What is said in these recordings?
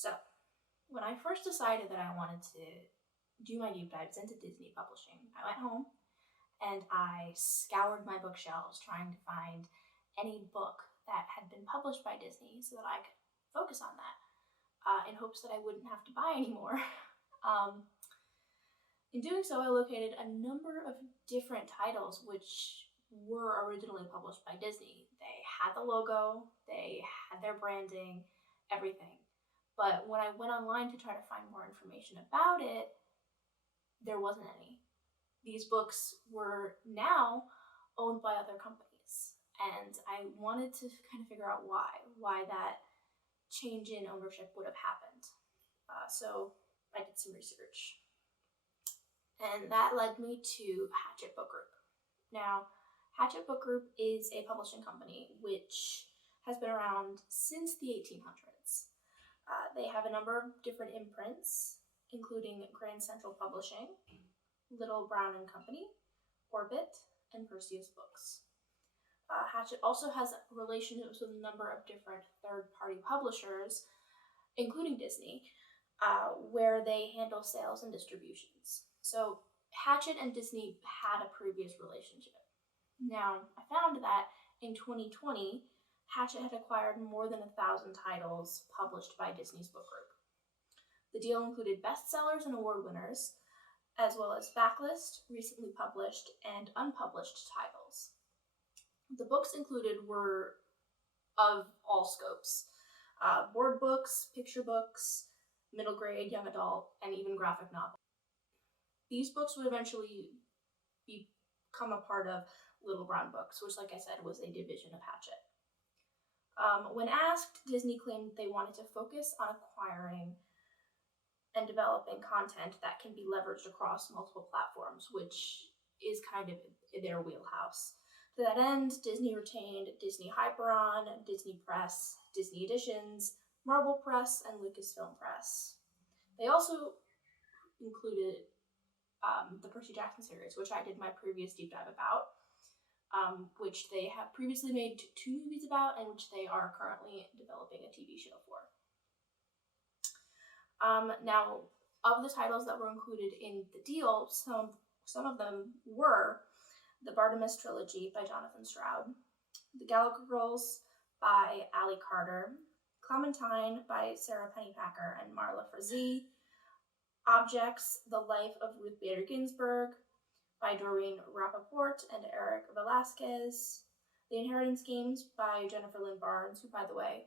So, when I first decided that I wanted to do my deep dives into Disney publishing, I went home and I scoured my bookshelves trying to find any book that had been published by Disney so that I could focus on that in hopes that I wouldn't have to buy anymore. um, in doing so, I located a number of different titles which were originally published by Disney. They had the logo, they had their branding, everything. But when I went online to try to find more information about it, there wasn't any. These books were now owned by other companies. And I wanted to kind of figure out why that change in ownership would have happened. So I did some research. And that led me to Hachette Book Group. Now, Hachette Book Group is a publishing company which has been around since the 1800s. They have a number of different imprints, including Grand Central Publishing, Little Brown and Company, Orbit, and Perseus Books. Hachette also has relationships with a number of different third-party publishers, including Disney, where they handle sales and distributions. So Hachette and Disney had a previous relationship. Now, I found that in 2020, Hachette had acquired more than 1,000 titles published by Disney's book group. The deal included bestsellers and award winners, as well as backlist, recently published, and unpublished titles. The books included were of all scopes: board books, picture books, middle grade, young adult, and even graphic novels. These books would eventually become a part of Little Brown Books, which, like I said, was a division of Hachette. When asked, Disney claimed they wanted to focus on acquiring and developing content that can be leveraged across multiple platforms, which is kind of their wheelhouse. To that end, Disney retained Disney Hyperon, Disney Press, Disney Editions, Marvel Press, and Lucasfilm Press. They also included the Percy Jackson series, which I did my previous deep dive about, which they have previously made 2 movies about, and which they are currently developing a TV show for. Now, of the titles that were included in the deal, some of them were the Bartimaeus Trilogy by Jonathan Stroud, The Gallagher Girls by Ali Carter, Clementine by Sarah Pennypacker and Marla Frazee, Objects, The Life of Ruth Bader Ginsburg by Doreen Rappaport and Eric Velasquez, The Inheritance Games by Jennifer Lynn Barnes, who, by the way,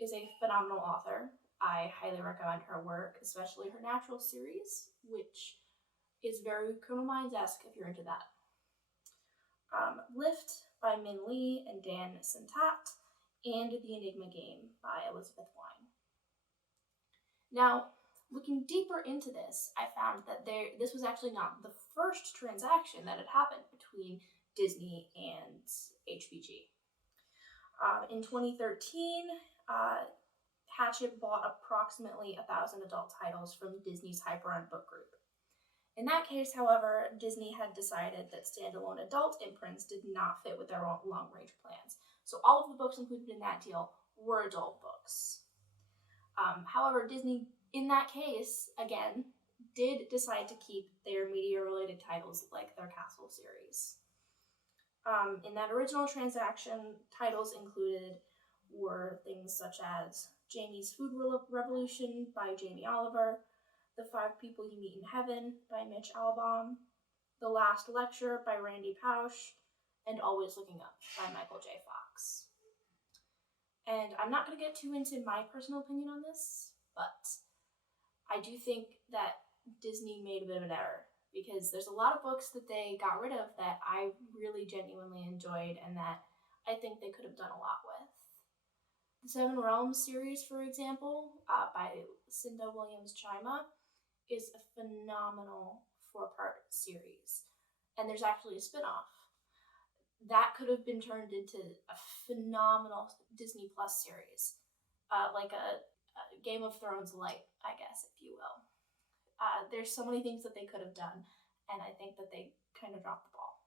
is a phenomenal author. I highly recommend her work, especially her Natural series, which is very Criminal Minds-esque if you're into that. Lift by Min Lee and Dan Santat, and The Enigma Game by Elizabeth Wine. Now, looking deeper into this, I found that this was actually not the first transaction that had happened between Disney and HBG. In 2013, Hachette bought approximately 1,000 adult titles from Disney's Hyperon Book Group. In that case, however, Disney had decided that standalone adult imprints did not fit with their long-range plans. So all of the books included in that deal were adult books. However, Disney, in that case, again, did decide to keep their media-related titles like their Castle series. In that original transaction, titles included were things such as Jamie's Food Revolution by Jamie Oliver, The 5 People You Meet in Heaven by Mitch Albom, The Last Lecture by Randy Pausch, and Always Looking Up by Michael J. Fox. And I'm not going to get too into my personal opinion on this, but I do think that Disney made a bit of an error, because there's a lot of books that they got rid of that I really genuinely enjoyed and that I think they could have done a lot with. The Seven Realms series, for example, by Cinda Williams-Chima, is a phenomenal 4-part series. And there's actually a spin-off. That could have been turned into a phenomenal Disney Plus series. Like a Game of Thrones light, I guess, if you will. There's so many things that they could have done, and I think that they kind of dropped the ball.